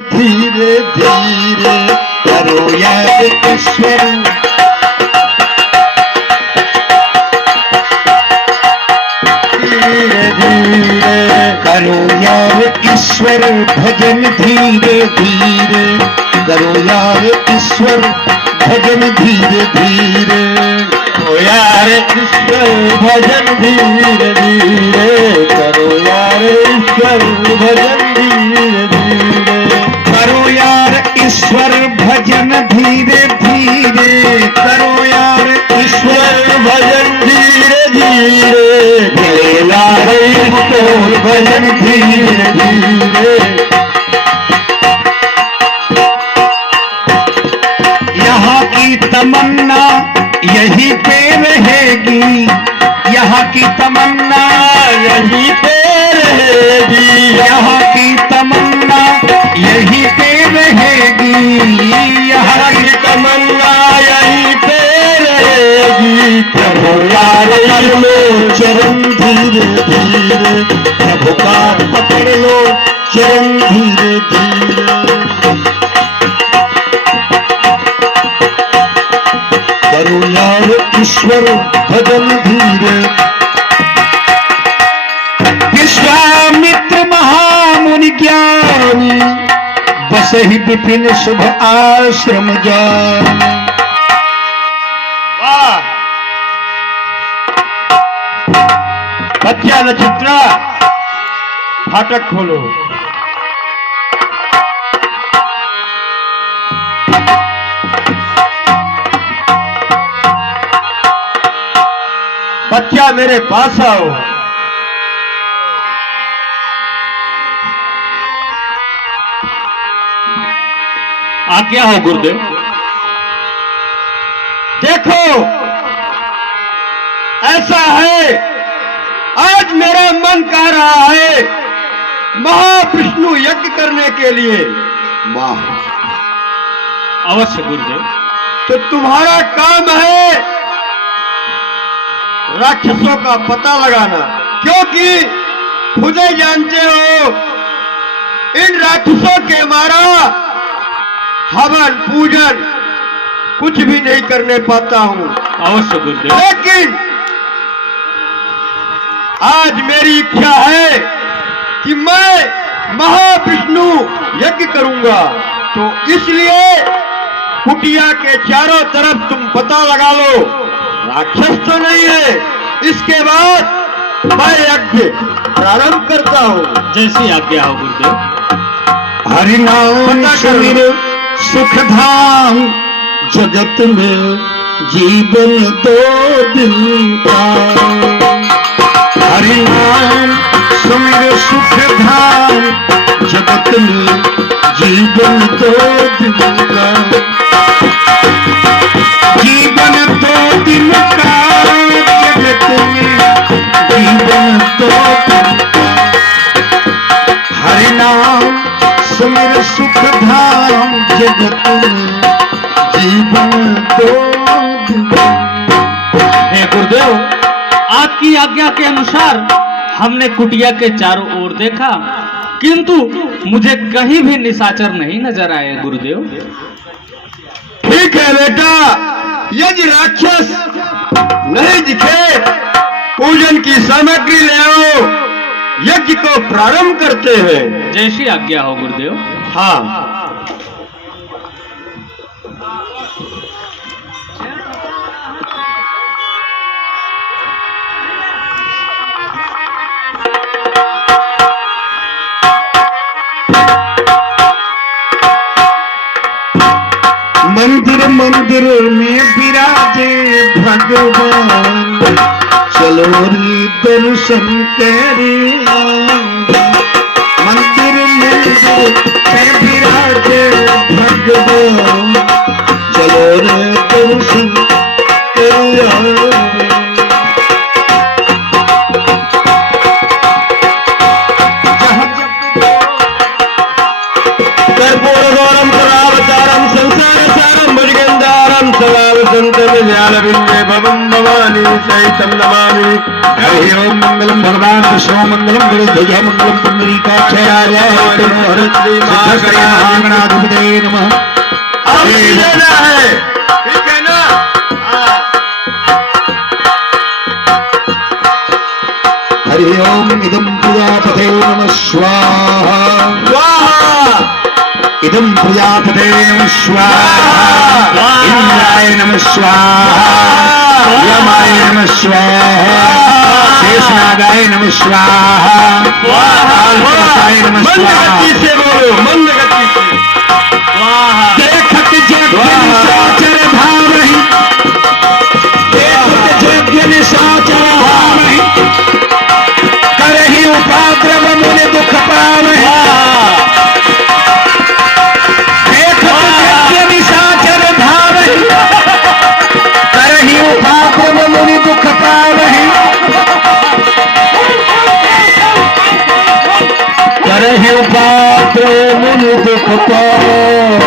धीरे धीरे करो याद ईश्वर, धीरे धीरे करो याद ईश्वर भजन, धीरे धीरे करो याद ईश्वर भजन, धीरे धीरे करो यार ईश्वर भजन, धीरे धीरे करो यार ईश्वर भजन, धीरे धीरे करो यार ईश्वर भजन, धीरे धीरे करो यार ईश्वर भजन, धीरे धीरे खेला ईश्वर भजन, धीरे धीरे। यहाँ की तमन्ना यहीं पे रहेगी, यहाँ की तमन्ना यहीं पे रहेगी, यहाँ की तमन्ना यहीं पे रहेगी, यहाँ की तमन्ना यहीं पे रहेगी। प्रभु यार लो चरण धीरे धीरे, प्रभु का पकड़ लो चरण धीरे धीरे, करो यार ईश्वर भजन, धीरे। विश्वामित्र महामुनि ज्ञानी बस ही विपिन शुभ आश्रम जान। बच्चा नक्षत्रा फाटक खोलो। बच्चा मेरे पास आओ। आज्ञा हो गुरुदेव। देखो ऐसा है, आज मेरा मन कह रहा है महाविष्णु यज्ञ करने के लिए। वाह, अवश्य गुरुदेव। तो तुम्हारा काम है राक्षसों का पता लगाना, क्योंकि खुद ही जानते हो इन राक्षसों के मारा हवन पूजन कुछ भी नहीं करने पाता हूं। अवश्य गुरुदेव। लेकिन आज मेरी इच्छा है कि मैं महाविष्णु यज्ञ करूंगा, तो इसलिए कुटिया के चारों तरफ तुम पता लगा लो, राक्षस तो नहीं है। इसके बाद मैं यज्ञ प्रारंभ करता हूं। जैसी आज्ञा हो गुरुदेव। हरि नाम सुमिर सुख धाम, जगत में जीवन दो दिन का। हरि नाम सुमिर सुख धाम, जगत में जीवन दो दिन का, जीवन दो दिन का, जगत में जीवन दो दिन का। हरि नाम सुमिर सुख धाम, जगत में जीवन दो दिन। हे गुरुदेव, आपकी आज्ञा के अनुसार हमने कुटिया के चारों ओर देखा, किंतु मुझे कहीं भी निशाचर नहीं नजर आए गुरुदेव। ठीक है बेटा, यदि राक्षस नहीं दिखे, पूजन की सामग्री ले आओ, यज्ञ को प्रारंभ करते हैं। जैसी आज्ञा हो गुरुदेव। हाँ, मंदिर मंदिर में विराजे भगवान, चलो रे दर्शन करे। मंदिर मंदिर में विराजे भगवान, चलो रे दर्शन करे। भवानी सहितं नमामि। हरि ओम मंगलम भगवान विष्णु मंगलम गुरुध्वज मंगलम पुंडरीकाक्षाय श्री इदं प्रजापते नमः स्वाहा, इंद्राय नमः स्वाहा, यमाय नमः स्वाहा, शेषनागाय नमः स्वाहा, कालकटाय नमः मंद स्वाहा। गति से बोलो, मंद गति से। देखत यज्ञ निशाचर धामहि, देखत यज्ञ निशाचर धामहि, करहि उपाद्रव मुनि दुख पावहि। देखत यज्ञ निशाचर धामहि, करहि उपाद्रव मुनि दुख पावहि। करहि उपाद्रव मुनि दुख पावहि।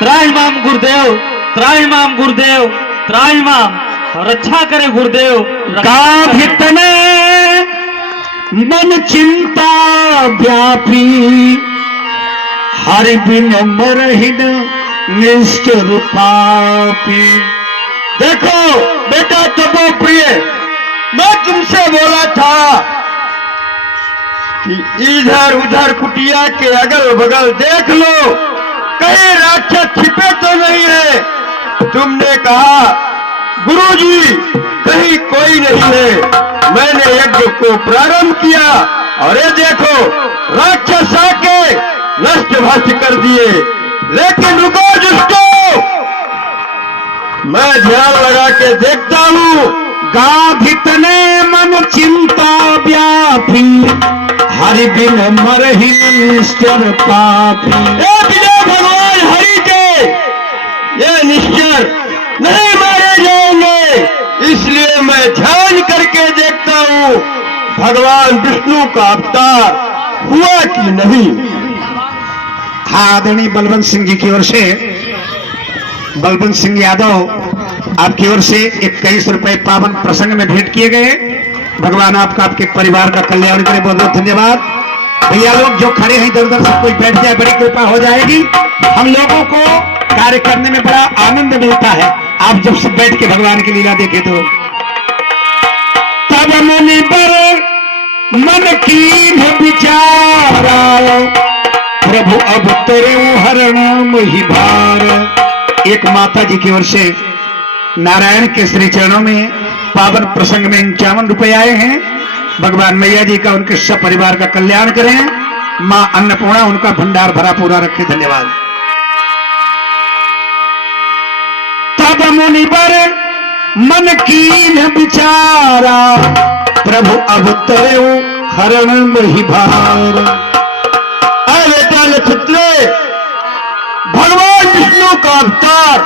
त्राहिमाम गुरुदेव, त्राहिमाम गुरुदेव, त्राहिमाम। रक्षा करे गुरुदेव। गाभित में मन चिंता व्यापी, हरि बिन मरहिन निष्ठुर पापी। देखो बेटा तपो प्रिय, मैं तुमसे बोला था कि इधर उधर कुटिया के अगल बगल देख लो, कहीं राक्षस छिपे तो नहीं है। तुमने कहा गुरुजी कहीं कोई नहीं है। मैंने यज्ञ को प्रारंभ किया और ये देखो राक्षस आके नष्ट भ्रष्ट कर दिए। लेकिन रुको दुष्टो, मैं ध्यान लगा के देखता हूँ। गाभित ने मन चिंता व्यापी, हरि बिन मरहिन निष्ठुर पापी। ये विजय भगवान हरि के ये निश्चर नहीं मारे जाएंगे, इसलिए मैं ध्यान करके देखता हूँ भगवान विष्णु का अवतार हुआ कि नहीं। आदरणीय बलवंत सिंह जी की ओर से, बलवंत सिंह यादव आपकी ओर से 21 रुपए पावन प्रसंग में भेंट किए गए। भगवान आपका, आपके परिवार का कल्याण करे। बहुत बहुत धन्यवाद। भैया लोग जो खड़े हैं इधर उधर सब कोई बैठ जाए, बड़ी कृपा हो जाएगी। हम लोगों को कार्य करने में बड़ा आनंद मिलता है आप जब सब बैठ के भगवान की लीला देखे तो। तब मुनि पर मन की विचारा, प्रभु अब तेरे हरण मही भार। एक माता जी की ओर से नारायण के श्री चरणों में पावन प्रसंग में 51 रुपए आए हैं। भगवान मैया जी का, उनके सब परिवार का कल्याण करें। मां अन्नपूर्णा उनका भंडार भरा पूरा रखे। धन्यवाद। तब मुनि बर मन कीन विचारा, प्रभु अब तेरे हरण मही भार। बेटा नक्षत्र, भगवान विष्णु का अवतार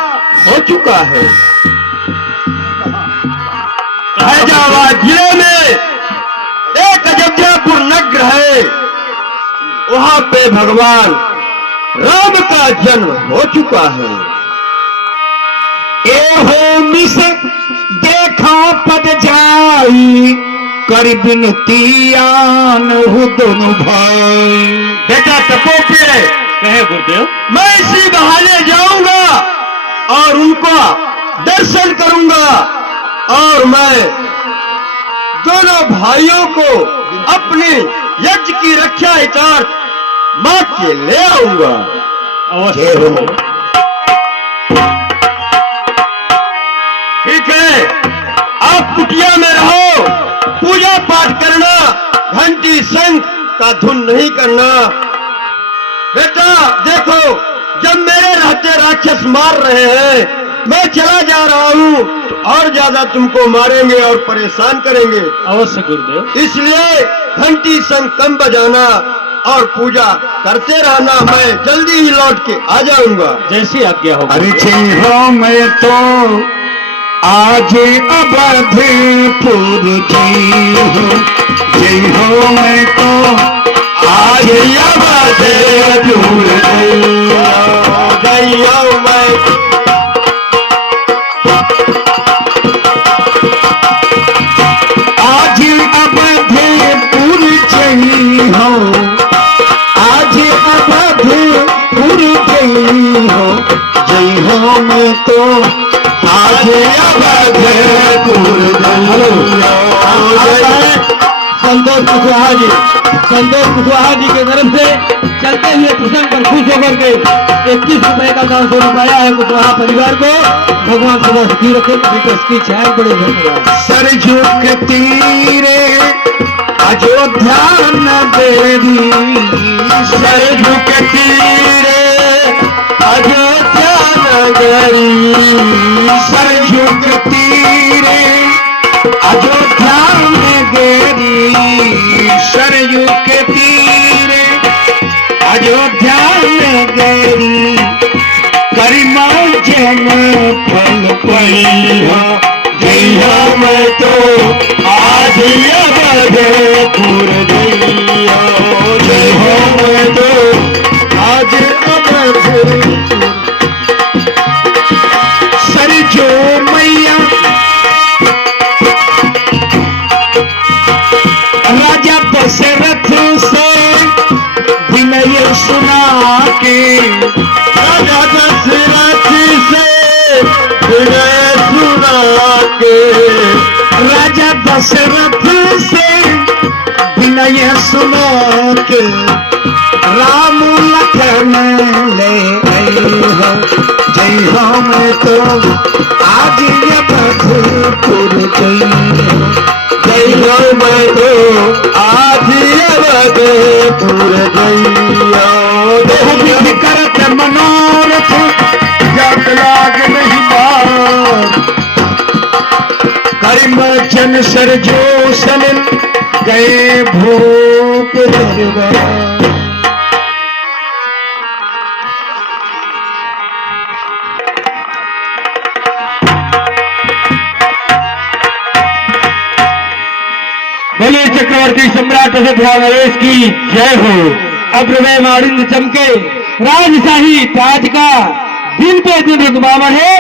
हो चुका है। फैजाबाद जिले में एक अयोध्यापुर नगर है, वहां पे भगवान राम का जन्म हो चुका है। एहो मिस देखा पद जाई, कर बिनती आन हो दोनों भाई। बेटा तपोप्रिय, कहे गुरुदेव। मैं इसी बहाने जाऊंगा और उनको दर्शन करूंगा और मैं दोनों भाइयों को अपने यज्ञ की रक्षा हितार्थ मां के ले आऊंगा। अवश्य। ठीक है, आप कुटिया में रहो, पूजा पाठ करना, घंटी शंख का धुन नहीं करना। बेटा देखो, जब मेरे रहते राक्षस मार रहे हैं, मैं चला जा रहा हूँ तो और ज्यादा तुमको मारेंगे और परेशान करेंगे। अवश्य गुरुदेव। इसलिए घंटी शंख कम बजाना और पूजा करते रहना। मैं जल्दी ही लौट के आ जाऊंगा। जैसी आज्ञा हो। अरे जय हो मैं तो आज अवधपुर जी हूँ, जय हो मैं तो आज अवधपुर गैया मैं आज अवधपुर जई हो, आज अवधपुर जई हो, जय हो मैं तो आज अवधपुर संतोष कुशवाहा जी के तरफ से चलते हुए प्रसंग पर खुश होकर के 21 रुपए का दान स्वरूप आया है कुशवाहा परिवार को। भगवान सदा सुखी रखे, कभी कसकी छाया बड़े धन्यवाद। सरजू के तीरे अयोध्या नगरी, सरजू के तीरे अयोध्या नगरी, सरजू के तीरे अयोध्या नगरी, सरजू के तीरे अयोध्या नगरी, करिमा जन फल पैहा जैया मैं तो आज अवधपुर जैया, जय हो मैं तो आज अवधपुर। सरजू मैया राजा दशरथ से विनय सुना के, राजा दशरथ से विनय सुना के, राजा दशरथ से विनय सुना के, राम लखन ले आई हो जय हो मैं तो आज अवधपुर जय हो मैं तो आज अवधपुर जैया। विधि करत मनोरथ जब लाग नहीं बार, करिमचन सरजो सलिल गए भूप दरबार। बोले चक्रवर्ती सम्राट अयोध्या नरेश की जय हो। अप्रमेय मारिंद चमके राजशाही ताज का, दिन पे दिन रुतबा बढ़े,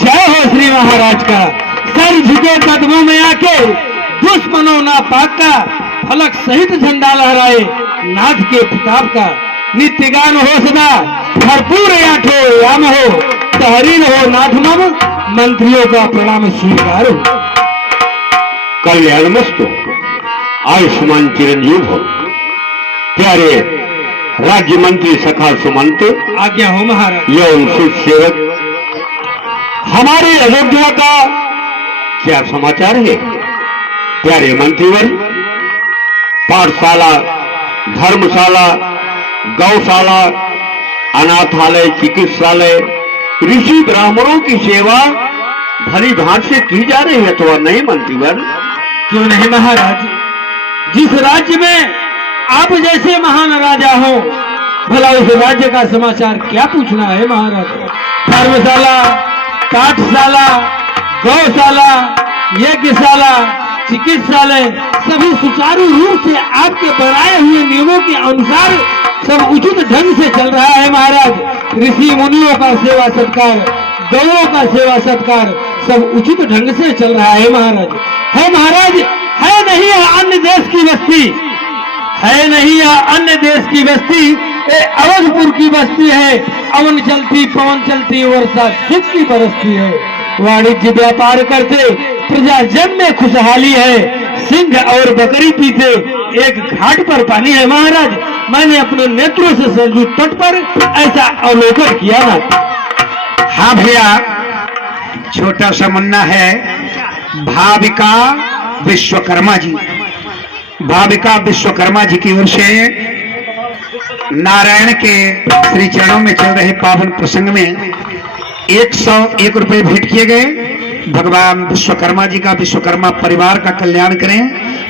जय हो श्री महाराज का। सर झुके कदमों में आके दुश्मनों ना पाक का, फलक सहित झंडा लहराए नाथ के प्रताप का। नित्य गान हो सदा भरपूर आठो राम हो, तहरीर हो नाथ मम मंत्रियों का प्रणाम स्वीकार हो। कल्याण मस्तु, आयुष्मान चिरंजीव हो। प्यारे राज्य मंत्री सखा सुमंत, आज्ञा हो महाराज। यौन सुख सेवक, हमारे अयोध्या का क्या समाचार है? प्यारे मंत्रीवर, पाठशाला, धर्मशाला, गौशाला, अनाथालय, चिकित्सालय, ऋषि ब्राह्मणों की सेवा भली भांति से की जा रही है तो नहीं मंत्रीवर? क्यों नहीं महाराज, जिस राज्य में आप जैसे महान राजा हो, भला उस राज्य का समाचार क्या पूछना है महाराज। धर्मशाला, पाठशाला, गौशाला, यज्ञशाला, चिकित्सालय सभी सुचारू रूप से आपके बनाए हुए नियमों के अनुसार सब उचित ढंग से चल रहा है महाराज। ऋषि मुनियों का सेवा सत्कार, गौों का सेवा सत्कार सब उचित ढंग से चल रहा है महाराज। है महाराज, है नहीं यह अन्य देश की बस्ती, है नहीं यह अन्य देश की बस्ती, ये अवधपुर की बस्ती है। अवन चलती पवन चलती वर्षा सुख की बरसती है। वाणिज्य व्यापार करते प्रजाजन में खुशहाली है। सिंह और बकरी पीते एक घाट पर पानी है महाराज। मैंने अपने नेत्रों से सरजू तट पर ऐसा अवलोकन किया ना। हाँ भैया, छोटा सा मुन्ना है। भाविका विश्वकर्मा जी, भाविका विश्वकर्मा जी की ओर से नारायण के श्री चरणों में चल रहे पावन प्रसंग में 101 रुपए भेंट किए गए। भगवान विश्वकर्मा जी का, विश्वकर्मा परिवार का कल्याण करें।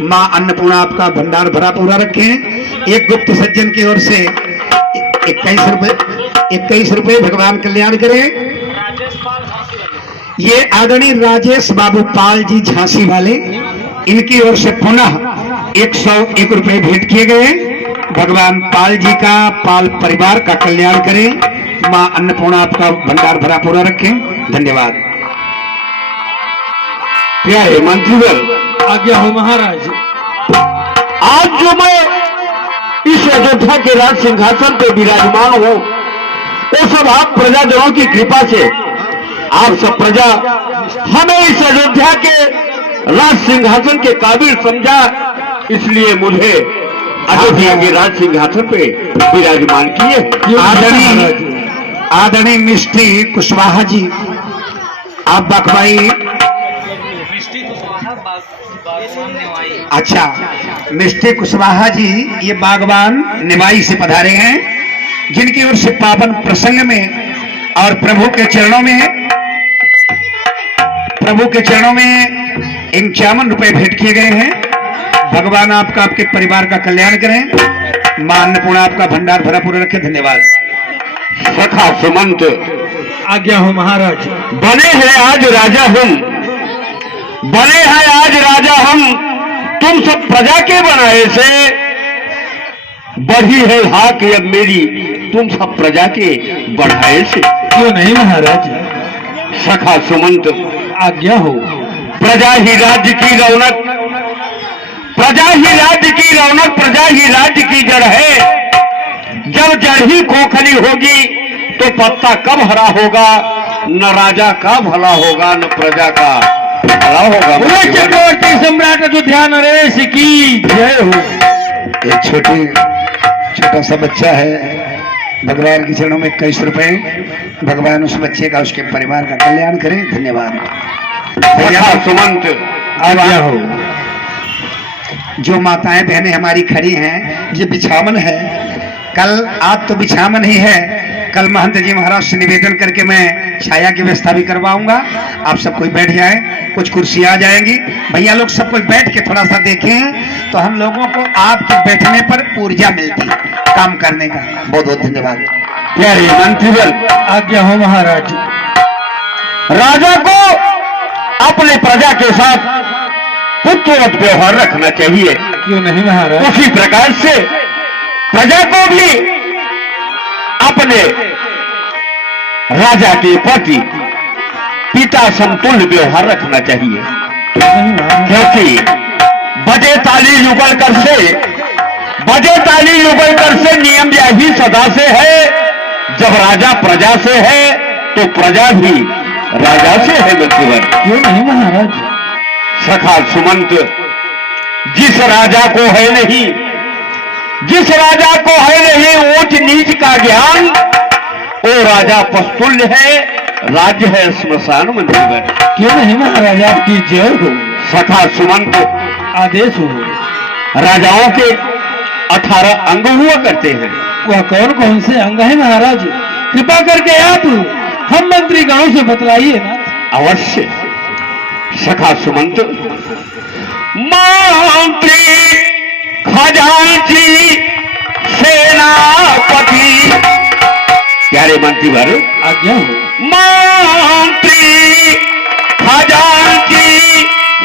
मां अन्नपूर्णा आपका भंडार भरा पूरा रखें। एक गुप्त सज्जन की ओर से 21 रुपए भगवान कल्याण करें। ये आदरणीय राजेश बाबू पाल जी झांसी वाले, इनकी ओर से पुनः 101 रुपए भेंट किए गए। भगवान पाल जी का, पाल परिवार का कल्याण करें। मां अन्नपूर्णा आपका भंडार भरा पूरा रखें। धन्यवाद। प्यारे मंत्रीगण, आज्ञा हो महाराज। आज जो मैं इस अयोध्या के राज सिंहासन पर विराजमान हूं, वो सब आप प्रजाजनों की कृपा से, आप सब प्रजा हमें इस अयोध्या के राज सिंहासन के काबिल समझा, इसलिए मुझे अयोध्या के राज सिंहासन पे विराजमान किए। आदरणीय मिस्टी कुशवाहा जी, आप बखवाई। अच्छा, मिस्टी कुशवाहा जी ये बागवान निवाई से पधारे हैं, जिनकी ओर से पावन प्रसंग में और प्रभु के चरणों में 51 रुपए भेंट किए गए हैं। भगवान आपका, आपके परिवार का कल्याण करें। मां अन्नपूर्णा आपका भंडार भरा पूरा रखे। धन्यवाद। सखा सुमंत, आज्ञा हो महाराज। बने हैं आज राजा हम, बने हैं आज राजा हम, तुम सब प्रजा के बनाए से बढ़ी है हाक अब मेरी, तुम सब प्रजा के बढ़ाए से। क्यों नहीं महाराज। सखा सुमंत, आज्ञा हो। प्रजा ही राज्य की रौनक, प्रजा ही राज्य की रौनक, प्रजा ही राज्य की जड़ है। जब जड़ ही खोखली होगी तो पत्ता कब हरा होगा, न राजा का भला होगा न प्रजा का भला होगा। चक्रवर्ती सम्राट अयोध्या नरेश की जय हो। एक छोटा सा बच्चा है, भगवान के चरणों में 21 रुपए। भगवान उस बच्चे का, उसके परिवार का कल्याण करे। धन्यवाद। सुमंत, आज्ञा हो। जो माताएं बहनें हमारी खड़ी हैं, ये बिछावन है। कल आज तो बिछावन ही है, कल महंत जी महाराज से निवेदन करके मैं छाया की व्यवस्था भी करवाऊंगा। आप सब कोई बैठ जाएं, कुछ कुर्सियां आ जाएंगी। भैया लोग सब कोई बैठ के थोड़ा सा देखें तो हम लोगों को आपके बैठने पर ऊर्जा मिलती काम करने का। बहुत बहुत धन्यवाद। प्यारे मंत्रीगण, आज्ञा हो महाराज। राजा को अपने प्रजा के साथ पुत्रवत व्यवहार रखना चाहिए। क्यों नहीं महाराज। उसी प्रकार से प्रजा को भी अपने राजा के प्रति पिता समतुल्य व्यवहार रखना चाहिए, क्योंकि बजे ताली युगल कर से नियम यही सदा से है। जब राजा प्रजा से है तो प्रजा भी राजा से है। मित्रगण, क्यों नहीं महाराज। सखा सुमंत, जिस राजा को है नहीं ऊंच नीच का ज्ञान, वो राजा पस्तुल्य है, राज्य है श्मशान। मंत्रीगण, क्यों नहीं महाराज, आपकी जय हो। सखा सुमंत, आदेश हो। राजाओं के 18 अंग हुआ करते हैं। वह कौन कौन से अंग है महाराज, कृपा करके आप हम मंत्री गांव से बतलाइए ना। अवश्य। सखा सुमंत, मंत्री खजांची सेनापति, प्यारे मंत्री वालों, आज्ञा हो। मंत्री खजांची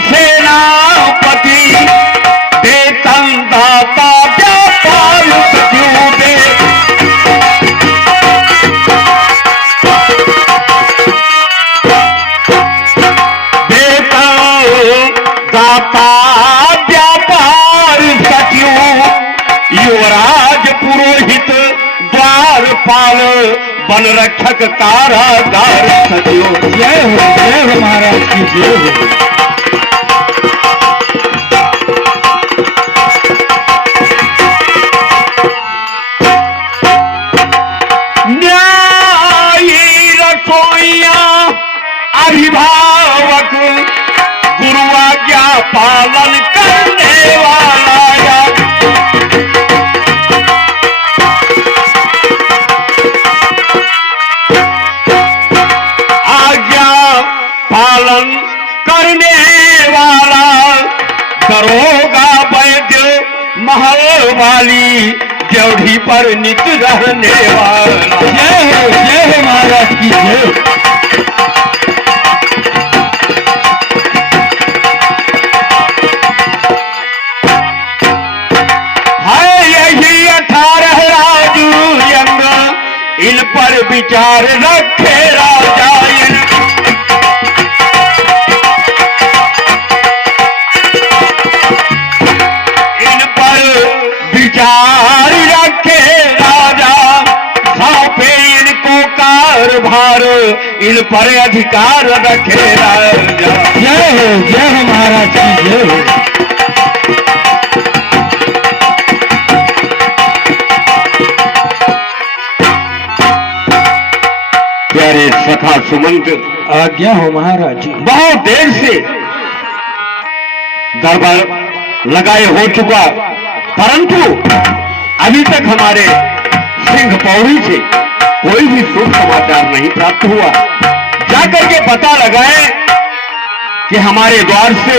सेनापति, वेतन दाता व्यापार सचिव दे, दाता व्यापार सचिव, युवराज पुरोहित द्वारपाल, वन रक्षक कारागार सचिव। जय हो महाराज की जय हो। न्यायी रसोइया अभिभावक, गुरु आज्ञा पालन करने वाला, आज्ञा पालन करने वाला, दरोगा वैद्य महल वाली, ड्योढ़ी पर नित रहने वाला। जय हो महाराज की जय हो। यही 18 राजू यंग, इन पर विचार रखे राजा। इन पर विचार रखे राजा, सौंपे इनको कारभार, इन पर अधिकार रखे राजा। जय हो महाराज की जय हो। सखा सुमंत, आज्ञा हो महाराज जी। बहुत देर से दरबार लगाए हो चुका, परंतु अभी तक हमारे सिंह पौड़ी से कोई भी शुभ समाचार नहीं प्राप्त हुआ। जाकर के पता लगाए कि हमारे द्वार से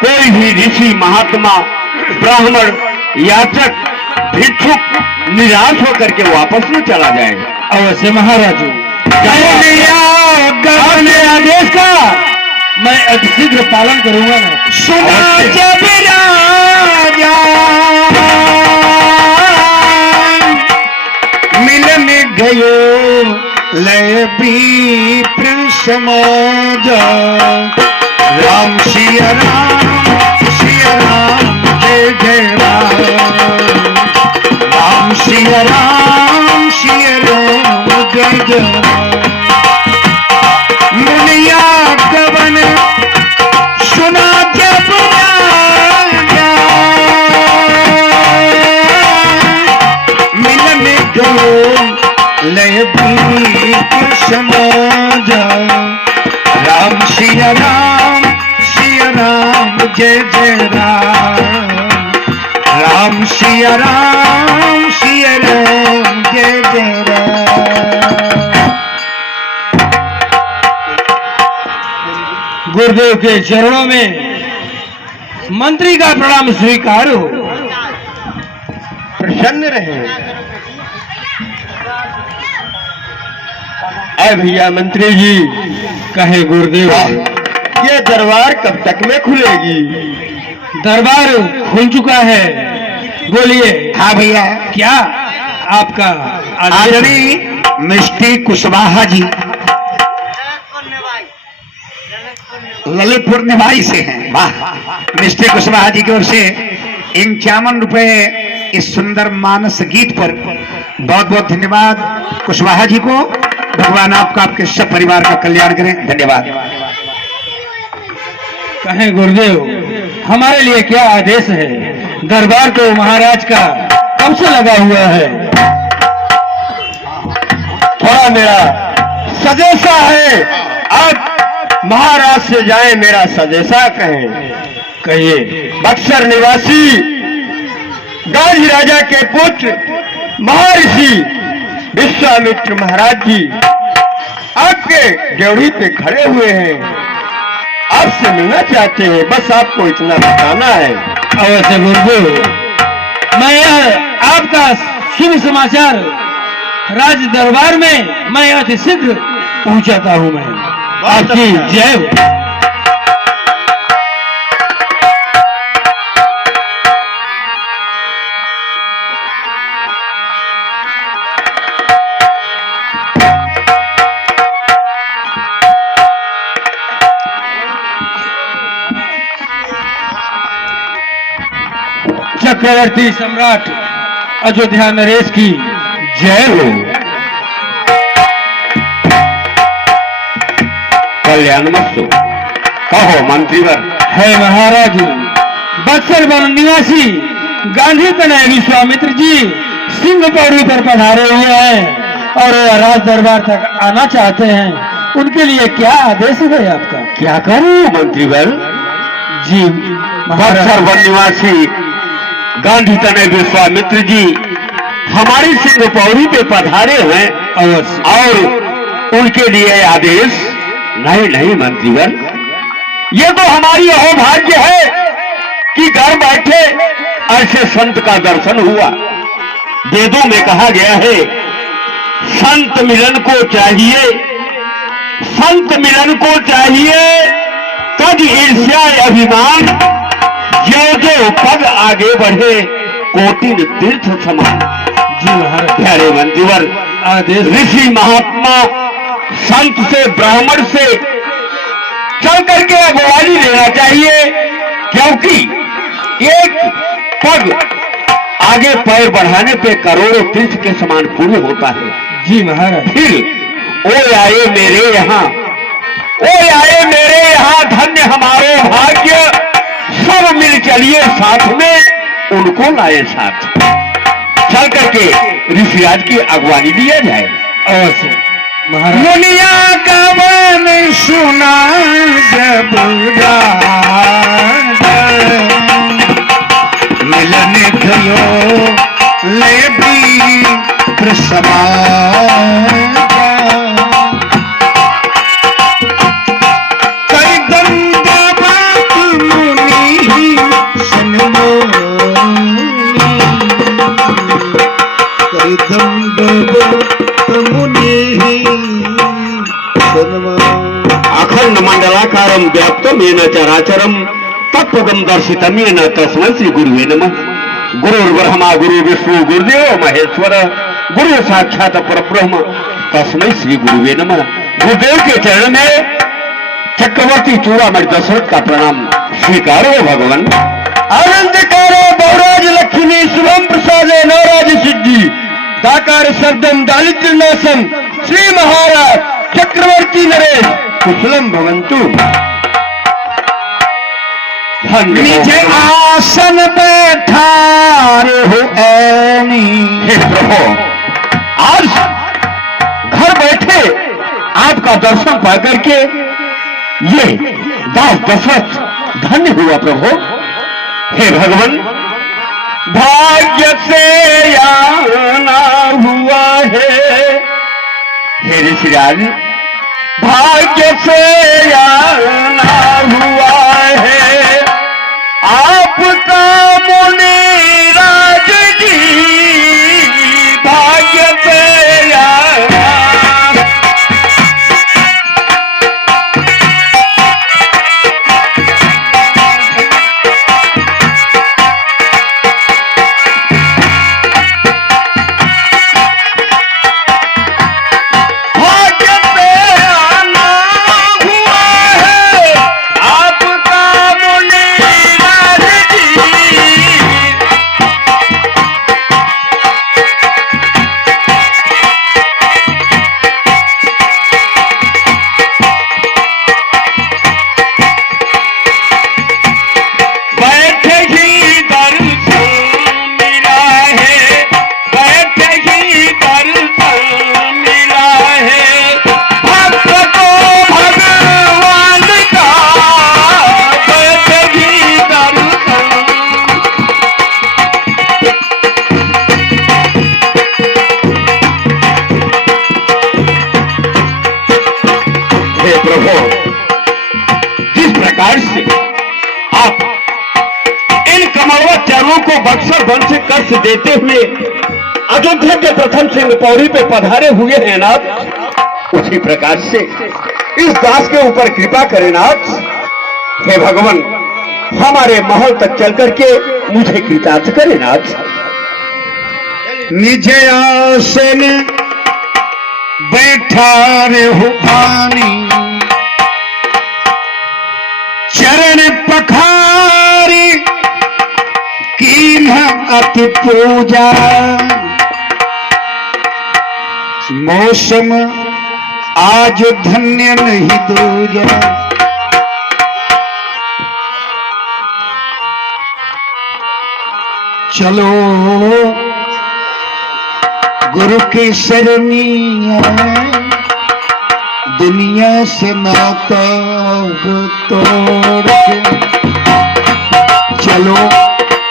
कोई भी ऋषि, महात्मा, ब्राह्मण, याचक, भिक्षुक निराश होकर के वापस न चला जाए। अवश्य महाराज जी। आपने आदेश का मैं अतिशीघ्र पालन करूंगा ना। सुना जब राजा मिलन गयो लय विप्र समाज। राम सिया राम जय जय राम। राम सिया राम जय जय राम। मुनिया कवन सुना जब राजा मिलन गयो लय विप्र समाज। राम सिया राम जय जय राम। राम सिया राम जय जय राम। गुरुदेव के चरणों में मंत्री का प्रणाम स्वीकार हो। प्रसन्न रहे। अरे भैया मंत्री जी, कहे गुरुदेव। ये दरबार कब तक में खुलेगी? दरबार खुल चुका है, बोलिए। हाँ भैया, क्या आपका आदरणीय मिस्टी कुशवाहा जी ललितपुर निवाई से हैं। वाह, मिस्टी कुशवाहा जी की ओर से 51 रुपए इस सुंदर मानस गीत पर बहुत बहुत धन्यवाद कुशवाहा जी को। भगवान आपका, आपके सब परिवार का कल्याण करें। धन्यवाद। कहें गुरुदेव, हमारे लिए क्या आदेश है? दरबार तो महाराज का कब से लगा हुआ है। थोड़ा मेरा सजेसा है, अब महाराज से जाए मेरा सजेसा कहें। कहिए। बक्सर निवासी गांधी राजा के पुत्र महर्षि विश्वामित्र महाराज जी आपके ड्योढ़ी पे खड़े हुए हैं, आपसे मिलना चाहते हैं। बस आपको इतना बताना है। अवश्य गुरुदेव, मैं आपका शुभ समाचार राज दरबार में मैं अति शीघ्र पहुंचाता हूं। मैं आपकी जय हो। चक्रवर्ती सम्राट अयोध्या नरेश की जय हो। कल्याण मस्तु। कहो मंत्रीवर। है महाराज, बक्सर वन निवासी गांधी तनय विश्वामित्र जी सिंह पौड़ी पर पधारे हुए हैं और राज दरबार तक आना चाहते हैं। उनके लिए क्या आदेश है आपका? क्या करूं मंत्रीवर? जी बक्सर वन निवासी गांधी तनय विश्वामित्र जी हमारी सिंह पौड़ी पे पधारे हैं अवश्य। और उनके लिए आदेश? नहीं नहीं मंत्रीवर, ये तो हमारी अहोभाग्य है कि घर बैठे ऐसे संत का दर्शन हुआ। वेदों में कहा गया है, संत मिलन को चाहिए, संत मिलन को चाहिए, तज ईर्ष्या अभिमान, जो जो पद आगे बढ़े कोटिन तीर्थ समान। जी महाराज। प्यारे मंत्रीवर, आदेश। ऋषि महात्मा संत से, ब्राह्मण से चल करके अगुवानी लेना चाहिए, क्योंकि एक पग आगे पैर बढ़ाने पे करोड़ों तीर्थ के समान पुण्य होता है। जी महाराज। फिर ओ आए मेरे यहाँ, ओ आए मेरे यहाँ, धन्य हमारे भाग्य, सब मिल चलिए साथ में, उनको लाए साथ, चल करके ऋषिराज की अगवानी दिया जाए। अवश्य। मुनिया का मन सुना जब राज, मिलन थयो लेबी प्रसमाज, कई दंड बात मुनि सन्मोनी, कई दंड बात मुनि अखंड मंडलाकारं व्याप्तं येन चराचरं तत्पदं दर्शितं येन तस्मै श्री गुरुवे नमः। गुरुर्ब्रह्मा गुरु विष्णु गुरुदेव महेश्वर, गुरु साक्षात परब्रह्म तस्मै श्री गुरुवे नमः। गुरुदेव के चरण में चक्रवर्ती चूड़ामणि दशरथ का प्रणाम स्वीकारो भगवान। आनंद कारो बहुराज लक्ष्मी शुभम प्रसाद नवराज सिद्धि दाकार शब्दम दारिद्र्य नाशम श्री महाराज चक्रवर्ती नरेश कुशलम भवंतु। निज आसन बैठारे हो ऐनी, हे प्रभु, आज घर बैठे आपका दर्शन पा करके ये दास दशरथ धन्य हुआ प्रभु। हे भगवान, भाग्य से आना हुआ है, हे ऋषिराज भाग्य से आना हुआ है आपका मुनिराज जी, भाग्य से आना। को बक्सर वन से कष्ट देते हुए अयोध्या के प्रथम सिंह पौड़ी पे पधारे हुए हैं नाथ, उसी प्रकार से इस दास के ऊपर कृपा करें नाथ। हे भगवान, हमारे महल तक चल करके मुझे कृतार्थ करें नाथ। निज आसन बैठारे हो पानी, चरण पखारी कीन्ह अति पूजा, मौसम आज धन्य नहीं दूजा। चलो गुरु के शरणिया, दुनिया से नाता तोड़ के, चलो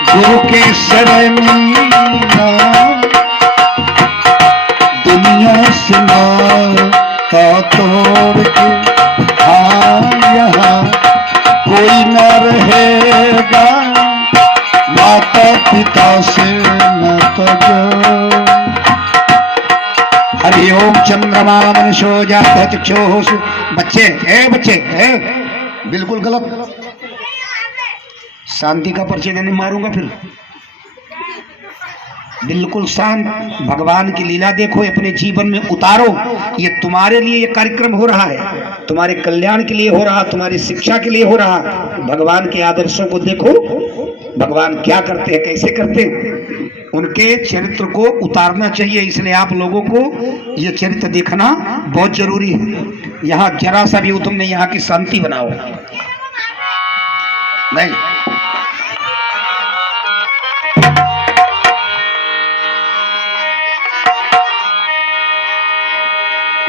गुरु के शरणिया, दुनिया से नाता तोड़ के। हाँ, यहाँ कोई न रहेगा माता पिता से नाता जोड़। हरि ओम चंद्रमा मनुष्यो जात चक्षुष। बच्चे बच्चे बिल्कुल गलत, शांति का परिचय देने मारूंगा फिर। बिल्कुल शांत, भगवान की लीला देखो, अपने जीवन में उतारो। ये तुम्हारे लिए ये कार्यक्रम हो रहा है, तुम्हारे कल्याण के लिए हो रहा, तुम्हारी शिक्षा के लिए हो रहा। भगवान के आदर्शों को देखो, भगवान क्या करते हैं, कैसे करते हैं, उनके चरित्र को उतारना चाहिए। इसलिए आप लोगों को ये चरित्र देखना बहुत जरूरी है। यहाँ जरा सा भी तुमने यहाँ की शांति बनाओ नहीं।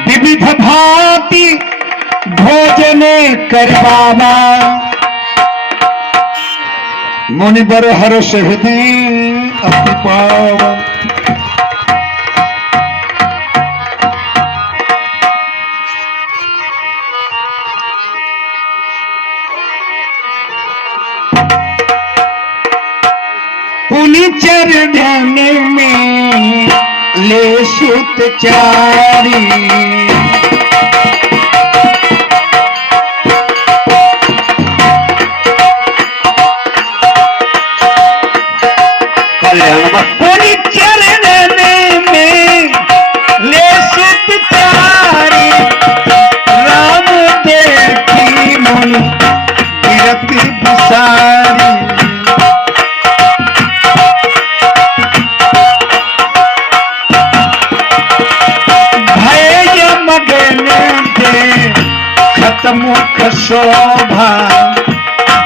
विविध भांति भोजन कर बाबा मुनि बर हर्ष हृदय अति पावा। पुनि चरण में ले सुत चारी पुनि चरण में ले सुत चारी राम देखी मुनि गिरती बिसारी। मुख शोभा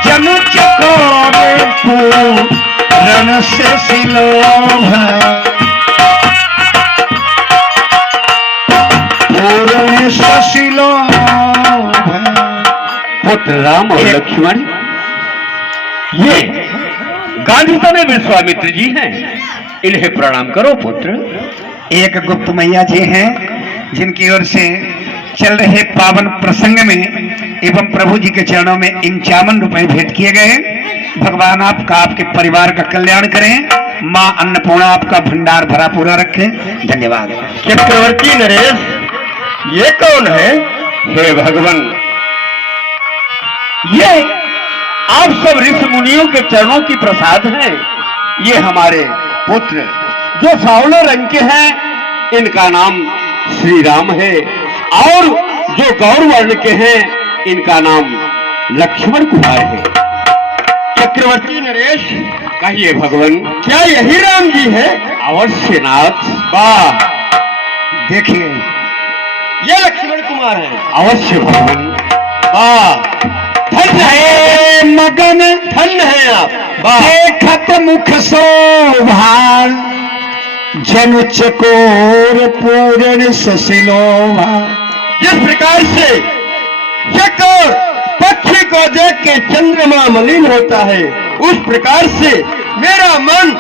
जनु चकोर पूरण से सिलोभा पूरण से सिलोभा। पुत्र राम और लक्ष्मण ये गांधी में विश्वामित्र जी हैं, इन्हें प्रणाम करो पुत्र। एक गुप्त मैया जी हैं जिनकी ओर से चल रहे पावन प्रसंग में एवं प्रभु जी के चरणों में 51 रुपए भेंट किए गए। भगवान आपका आपके परिवार का कल्याण करें, माँ अन्नपूर्णा आपका भंडार भरा पूरा रखे। धन्यवाद। चक्रवर्ती नरेश ये कौन है? हे भगवान, ये आप सब ऋषि मुनियों के चरणों की प्रसाद हैं। ये हमारे पुत्र जो सावले रंग के हैं, इनका नाम श्री राम है, और जो गौर वर्ण के हैं इनका नाम लक्ष्मण कुमार है। चक्रवर्ती नरेश कहिए भगवान, क्या यही राम जी है? अवश्य नाथ। वाह, देखिए ये लक्ष्मण कुमार है। अवश्य भगवान। वाह, धन्य है मगन धन्य है आप। देखत मुख शोभा जनु चकोर पूर्ण ससिलोभा। जिस प्रकार से चकोर पक्षी को देख के चंद्रमा मलिन होता है, उस प्रकार से मेरा मन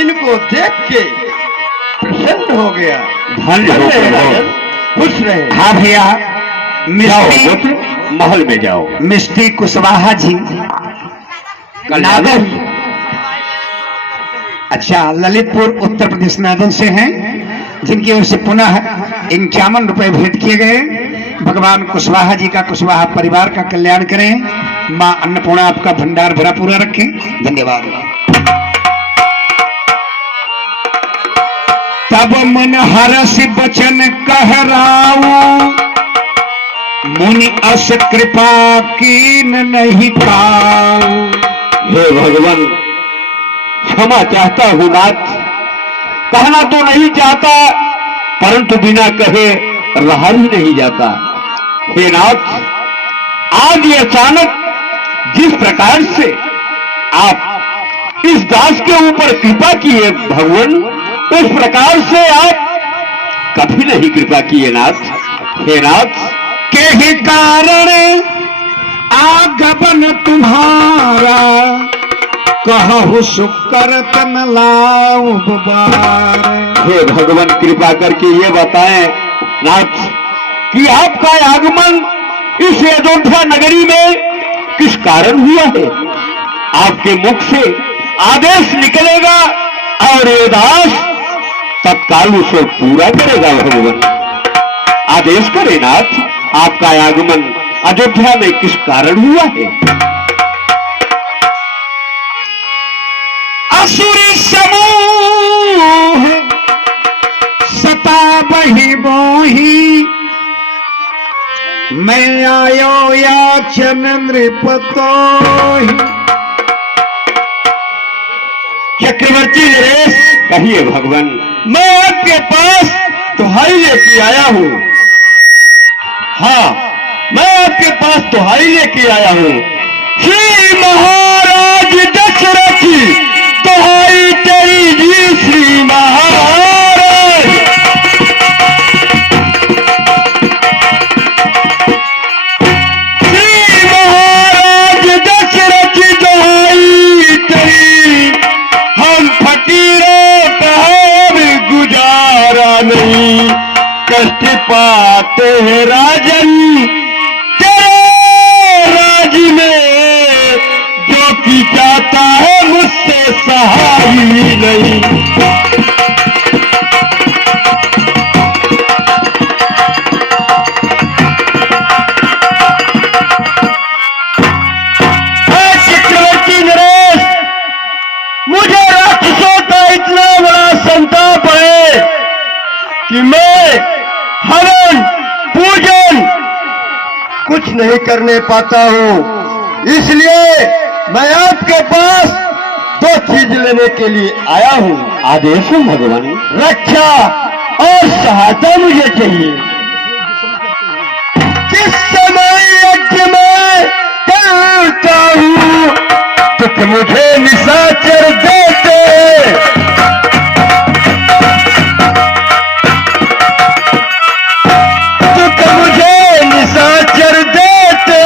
इनको देख के प्रसन्न हो गया। धन्य रहे राजन, खुश रहे। हाँ भैया, मिस्टी महल में जाओ। मिस्टी कुशवाहा जी नादन, अच्छा ललितपुर उत्तर प्रदेश नादन से हैं, जिनकी ओर से पुनः 51 रुपए भेंट किए गए। भगवान कुशवाहा जी का, कुशवाहा परिवार का कल्याण करें, माँ अन्नपूर्णा आपका भंडार भरा पूरा रखें। धन्यवाद। तब मन हरस बचन कहराऊ मुनि अस कृपा कीन नहीं पाऊ। हे भगवान, क्षमा चाहता हूँ नाथ, कहना तो नहीं चाहता परंतु बिना कहे रहा ही नहीं जाता। हे नाथ, आज ये अचानक जिस प्रकार से आप इस दास के ऊपर कृपा किए भगवान, उस प्रकार से आप कभी नहीं कृपा किए नाथ। हे नाथ, के ही कारण आगमन तुम्हारा कहु शुक्र तन लाऊ बार। हे भगवान, कृपा करके ये बताएं नाथ कि आपका आगमन इस अयोध्या नगरी में किस कारण हुआ है? आपके मुख से आदेश निकलेगा और ये दास तत्काल उसे पूरा करेगा। भगवान आदेश करें नाथ, आपका आगमन अयोध्या में किस कारण हुआ है? असुरी समूह सता बही बोही मैं आयो याचन नृपतोहि। चक्रवर्ती नरेश कहिए भगवान, मैं आपके पास दुहाई लेके आया हूँ। हाँ, मैं आपके पास दुहाई लेके आया हूँ। श्री महाराज दशरथ दुहाई तेरी जी श्री महाराज। कि जाता है मुझसे सहा ही नहीं। चक्रवर्ती नरेश, मुझे राक्षसों का इतना बड़ा संताप है कि मैं हवन पूजन कुछ नहीं करने पाता हूं। इसलिए मैं आपके पास दो चीज लेने के लिए आया हूं। आदेश हो भगवान। रक्षा और सहायता मुझे चाहिए। किस समय यज्ञ में करता हूं तुम मुझे निशाचर देते, तुम मुझे निशाचर देते,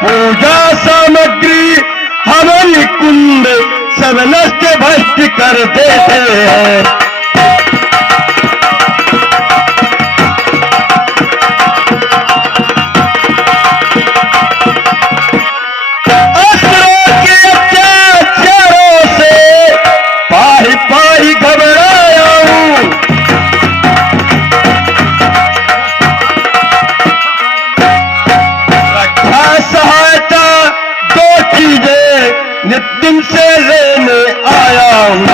पूजा सामग्री हवन कुंड सब नष्ट भ्रष्ट कर देते हैं। घबराया हूं, रक्षा सहायता दो चीजें नित्य से लेने आया हूं।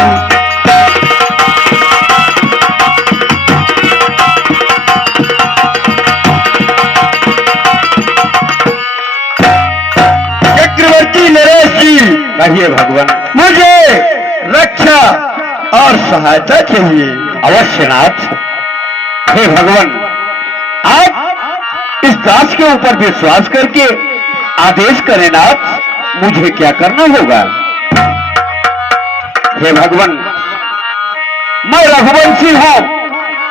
चक्रवर्ती नरेश जी, कहिए भगवान। मुझे रक्षा और सहायता चाहिए। अवश्य नाथ। हे भगवान, आप इस दास के ऊपर विश्वास करके आदेश करें नाथ, मुझे क्या करना होगा। हे भगवान, मैं रघुवंशी हूं,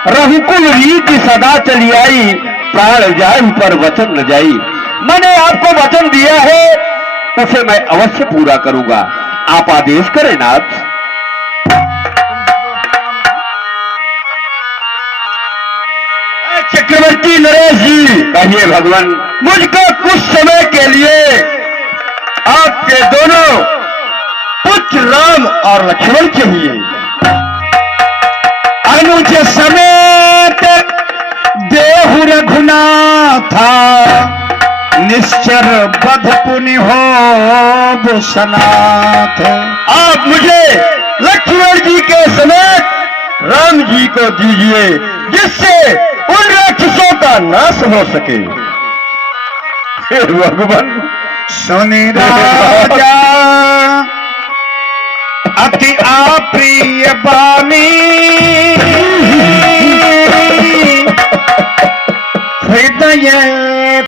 रघुकुल रीति सदा चली आई, प्राण जाए पर वचन न जाई। मैंने आपको वचन दिया है, उसे मैं अवश्य पूरा करूंगा। आप आदेश करें नाथ। चक्रवर्ती नरेश जी, कहिए भगवान। मुझको कुछ समय के लिए आपके दोनों पुत्र राम और लक्ष्मण चाहिए। अनुज समेत देहु रघुनाथा, निश्चर बध पुनि हो सनाथ। आप मुझे लक्ष्मण जी के समेत राम जी को दीजिए, जिससे उन राक्षसों का नाश हो सके। हे भगवान, सुनि राजा अति अप्रिय बानी, हृदय